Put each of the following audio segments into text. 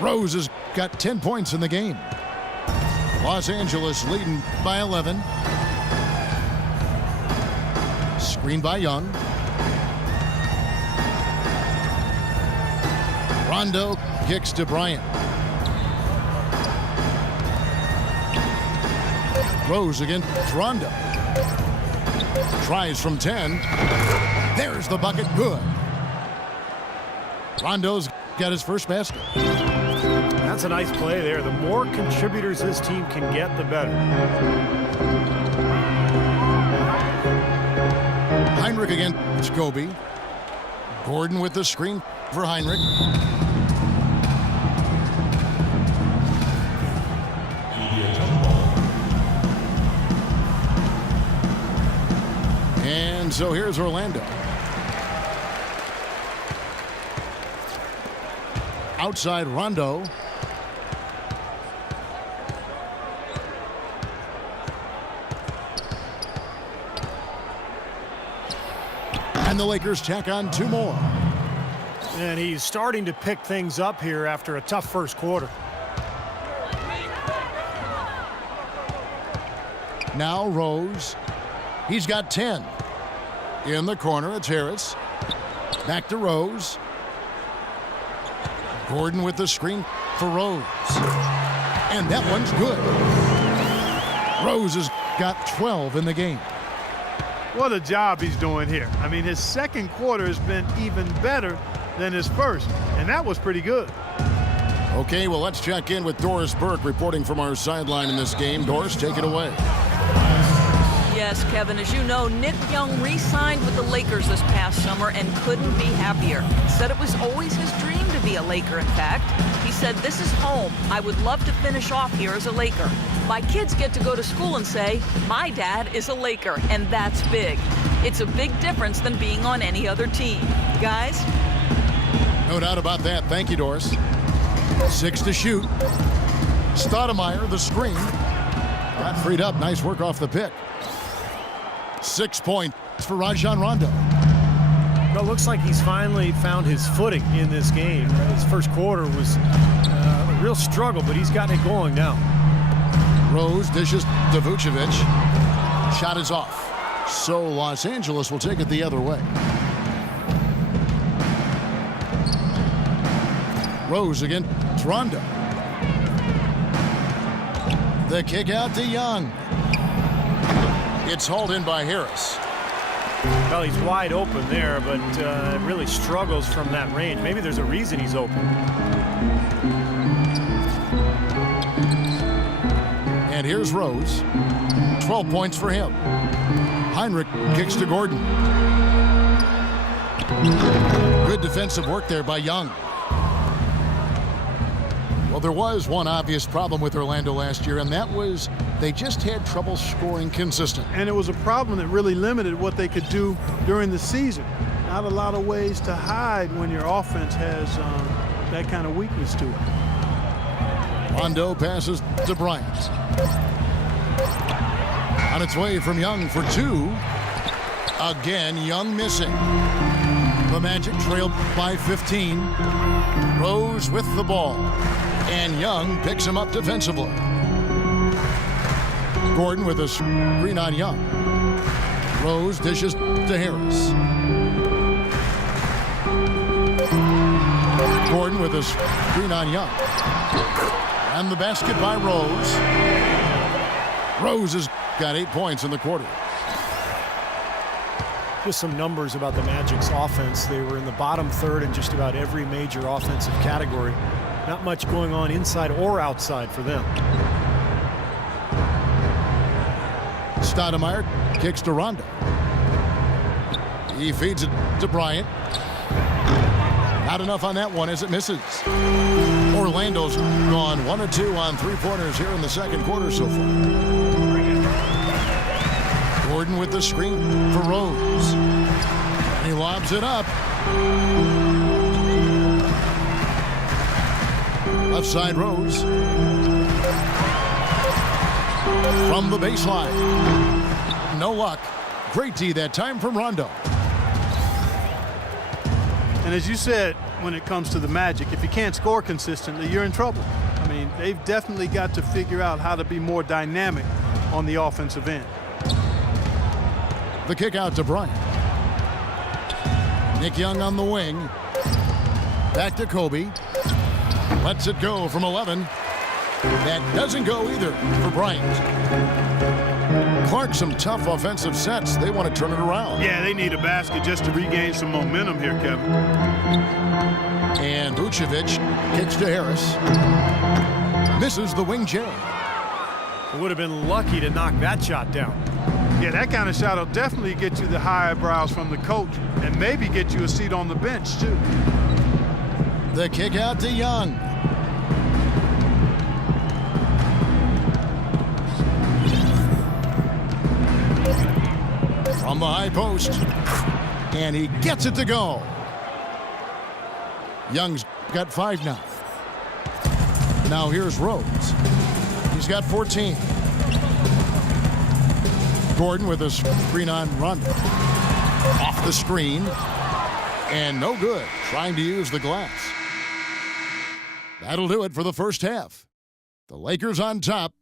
Rose has got 10 points in the game. Los Angeles leading by 11. Screen by Young. Rondo kicks to Bryant. Rose against Rondo. Tries from 10. There's the bucket. Good. Rondo's got his first basket. That's a nice play there. The more contributors this team can get, the better. Heinrich against Kobe. Gordon with the screen for Heinrich. And so here's Orlando. Outside Rondo. And the Lakers tack on 2 more. And he's starting to pick things up here after a tough first quarter. Now Rose. He's got 10. In the corner, it's Harris. Back to Rose. Gordon with the screen for Rose. And that one's good. Rose has got 12 in the game. What a job he's doing here. I mean, his second quarter has been even better than his first, and that was pretty good. Okay, well, let's check in with Doris Burke reporting from our sideline in this game. Doris, take it away. Yes, Kevin, as you know, Nick Young re-signed with the Lakers this past summer and couldn't be happier. Said it was always his dream to be a Laker, in fact. He said, "This is home. I would love to finish off here as a Laker. My kids get to go to school and say, my dad is a Laker, and that's big. It's a big difference than being on any other team." Guys? No doubt about that. Thank you, Doris. 6 to shoot. Stoudemire, the screen. Got freed up. Nice work off the pick. 6 points for Rajon Rondo. Well, it looks like he's finally found his footing in this game. His first quarter was a real struggle, but he's gotten it going now. Rose dishes to Vucevic. Shot is off. So Los Angeles will take it the other way. Rose again. Rondo. The kick out to Young. It's hauled in by Harris. Well, he's wide open there, but really struggles from that range. Maybe there's a reason he's open. And here's Rose. 12 points for him. Heinrich kicks to Gordon. Good defensive work there by Young. Well, there was one obvious problem with Orlando last year, and that was they just had trouble scoring consistent. And it was a problem that really limited what they could do during the season. Not a lot of ways to hide when your offense has that kind of weakness to it. Rondo passes to Bryant. On its way from Young for 2. Again, Young missing. The Magic trailed by 15. Rose with the ball. And Young picks him up defensively. Gordon with a screen on Young. Rose dishes to Harris. Gordon with a screen on Young. And the basket by Rose. Rose has got 8 points in the quarter. Just some numbers about the Magic's offense. They were in the bottom third in just about every major offensive category. Not much going on inside or outside for them. Stoudemire kicks to Rondo. He feeds it to Bryant. Not enough on that one as it misses. Orlando's gone 1 of 2 on 3-pointers here in the second quarter so far. Gordon with the screen for Rose. And he lobs it up. Left side Rose. From the baseline. No luck. Great D that time from Rondo. And as you said, when it comes to the Magic. If you can't score consistently, you're in trouble. I mean, they've definitely got to figure out how to be more dynamic on the offensive end. The kick out to Bryant. Nick Young on the wing. Back to Kobe. Lets it go from 11. That doesn't go either for Bryant. Clark, some tough offensive sets. They want to turn it around. Yeah, they need a basket just to regain some momentum here, Kevin. And Vucevic kicks to Harris. Misses the wing J. Would have been lucky to knock that shot down. Yeah, that kind of shot will definitely get you the high eyebrows from the coach and maybe get you a seat on the bench, too. The kick out to Young. From the high post. And he gets it to go. Young's got 5 now. Now here's Rhodes. He's got 14. Gordon with a screen on Rondo. Off the screen. And no good. Trying to use the glass. That'll do it for the first half. The Lakers on top,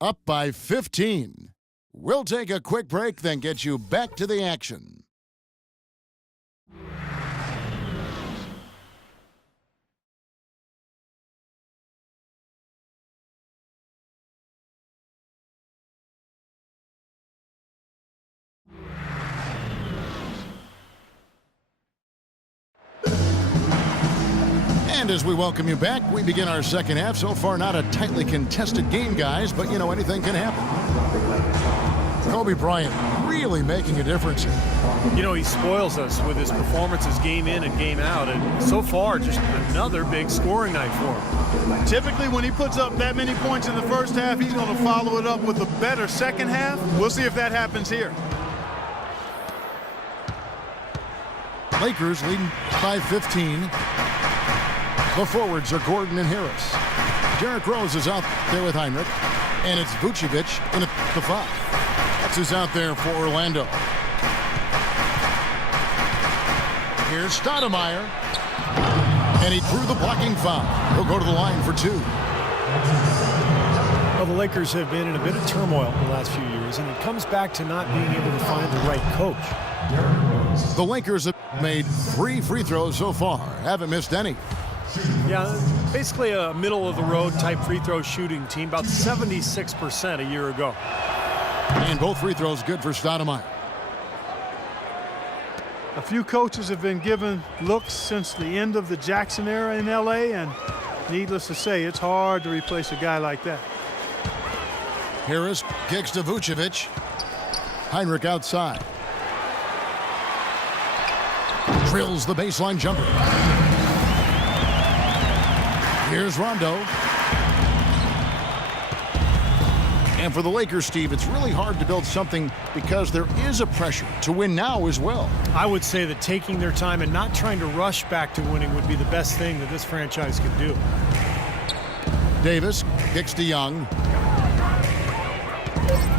up by 15. We'll take a quick break, then get you back to the action. And as we welcome you back, we begin our second half. So far, not a tightly contested game, guys, but you know, anything can happen. Kobe Bryant really making a difference here. You know, he spoils us with his performances game in and game out, and so far, just another big scoring night for him. Typically, when he puts up that many points in the first half, he's going to follow it up with a better second half. We'll see if that happens here. Lakers leading by 15. The forwards are Gordon and Harris. Derrick Rose is out there with Heinrich. And it's Vucevic in at the 5. That's who's out there for Orlando. Here's Stoudemire. And he drew the blocking foul. He'll go to the line for 2. Well, the Lakers have been in a bit of turmoil the last few years, and it comes back to not being able to find the right coach. The Lakers have made 3 free throws so far. Haven't missed any. Yeah, basically a middle-of-the-road type free throw shooting team, about 76% a year ago. And both free throws good for Stoudemire. A few coaches have been given looks since the end of the Jackson era in L.A., and needless to say, it's hard to replace a guy like that. Harris kicks to Vucevic. Heinrich outside. Drills the baseline jumper. Here's Rondo. And for the Lakers, Steve, it's really hard to build something because there is a pressure to win now as well. I would say that taking their time and not trying to rush back to winning would be the best thing that this franchise can do. Davis kicks to Young.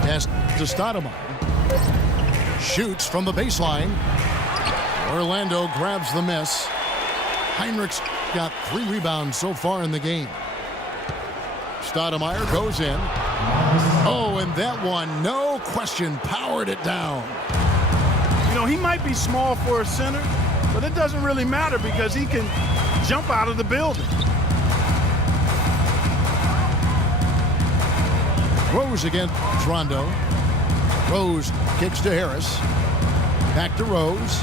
Pass to Stoudemire. Shoots from the baseline. Orlando grabs the miss. Heinrich's got 3 rebounds so far in the game. Stoudemire goes in. Oh, and that one, no question, powered it down. You know, he might be small for a center, but it doesn't really matter because he can jump out of the building. Rose against Rondo. Rose kicks to Harris. Back to Rose.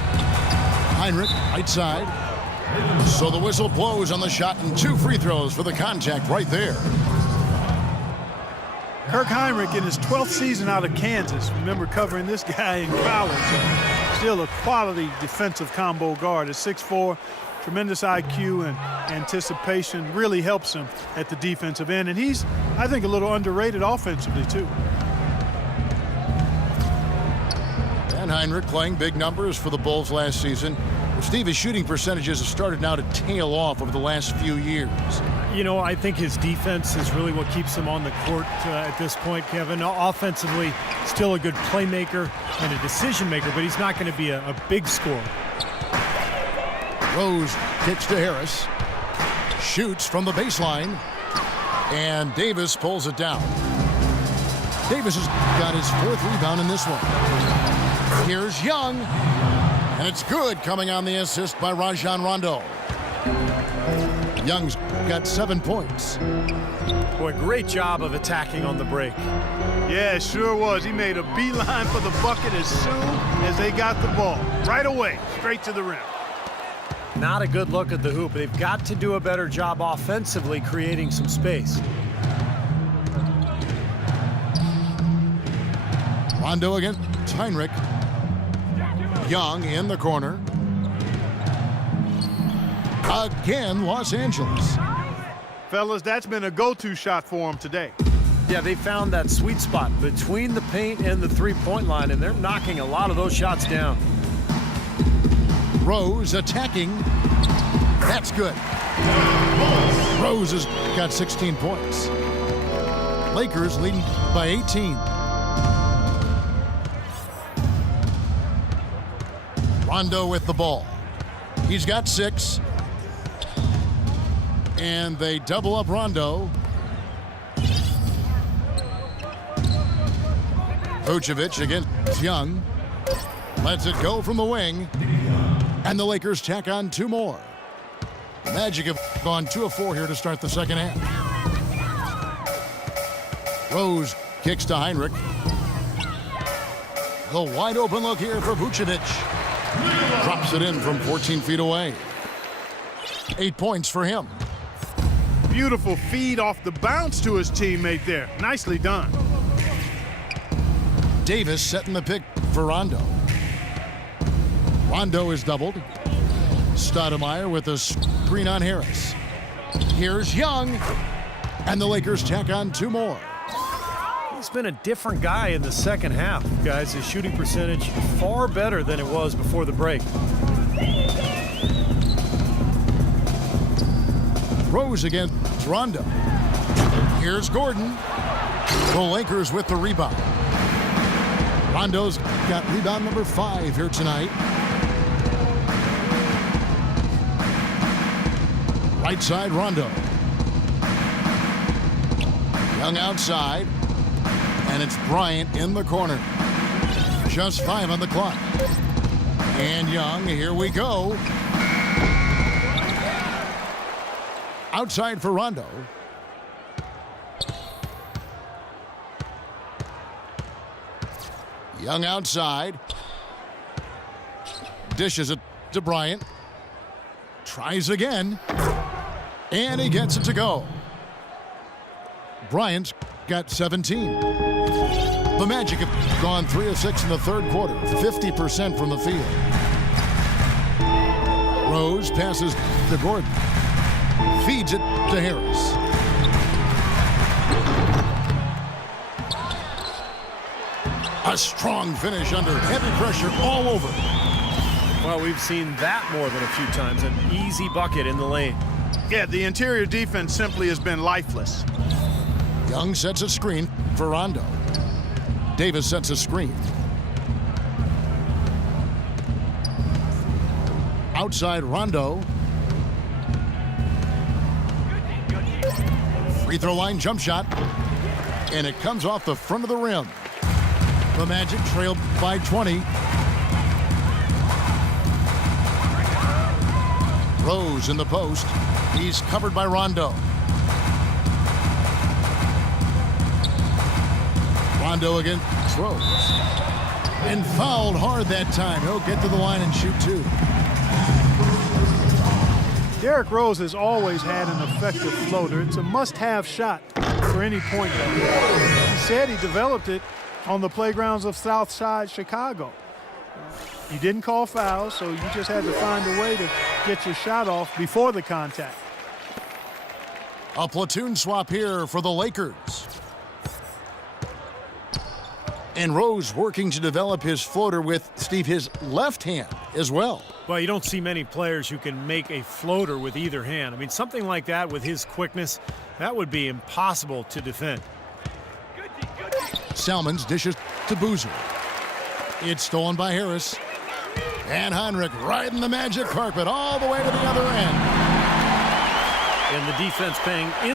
Heinrich, right side. So the whistle blows on the shot and 2 free throws for the contact right there. Kirk Heinrich in his 12th season out of Kansas. Remember covering this guy in college. Still a quality defensive combo guard at 6'4". Tremendous IQ and anticipation really helps him at the defensive end. And he's, I think, a little underrated offensively, too. And Heinrich playing big numbers for the Bulls last season. Steve, his shooting percentages have started now to tail off over the last few years. You know, I think his defense is really what keeps him on the court at this point, Kevin. Offensively, still a good playmaker and a decision maker, but he's not going to be a big scorer. Rose kicks to Harris. Shoots from the baseline. And Davis pulls it down. Davis has got his 4th rebound in this one. Here's Young. And it's good, coming on the assist by Rajon Rondo. Young's got 7 points. Boy, great job of attacking on the break. Yeah, it sure was. He made a beeline for the bucket as soon as they got the ball. Right away, straight to the rim. Not a good look at the hoop. They've got to do a better job offensively creating some space. Rondo against Heinrich. Young in the corner. Again, Los Angeles. Fellas, that's been a go-to shot for him today. Yeah, they found that sweet spot between the paint and the three-point line, and they're knocking a lot of those shots down. Rose attacking. That's good. Rose has got 16 points. Lakers leading by 18. Rondo with the ball. He's got 6. And they double up Rondo. Vucevic against Young. Lets it go from the wing. And the Lakers tack on 2 more. Magic have gone 2 of 4 here to start the second half. Rose kicks to Heinrich. The wide open look here for Vucevic. Drops it in from 14 feet away. 8 points for him. Beautiful feed off the bounce to his teammate there. Nicely done. Davis setting the pick for Rondo. Rondo is doubled. Stoudemire with a screen on Harris. Here's Young. And the Lakers tack on 2 more. He's been a different guy in the second half, guys. His shooting percentage far better than it was before the break. Rose against Rondo. Here's Gordon. The Lakers with the rebound. Rondo's got rebound number 5 here tonight. Right side, Rondo. Young outside. And it's Bryant in the corner. Just 5 on the clock. And Young, here we go. Outside for Rondo. Young outside. Dishes it to Bryant. Tries again. And he gets it to go. Bryant's got 17. The Magic have gone 3 of 6 in the third quarter. 50% from the field. Rose passes to Gordon. Feeds it to Harris. A strong finish under heavy pressure all over. Well, we've seen that more than a few times. An easy bucket in the lane. Yeah, the interior defense simply has been lifeless. Young sets a screen for Rondo. Davis sets a screen. Outside Rondo. Free throw line jump shot. And it comes off the front of the rim. The Magic trailed by 20. Rose in the post. He's covered by Rondo. Rondo against Rose. And fouled hard that time. He'll get to the line and shoot 2. Derrick Rose has always had an effective floater. It's a must-have shot for any point guard. He said he developed it on the playgrounds of Southside Chicago. You didn't call fouls, so you just had to find a way to get your shot off before the contact. A platoon swap here for the Lakers. And Rose working to develop his floater with, Steve, his left hand as well. Well, you don't see many players who can make a floater with either hand. I mean, something like that with his quickness, that would be impossible to defend. Salmons dishes to Boozer. It's stolen by Harris. And Heinrich riding the magic carpet all the way to the other end. And the defense paying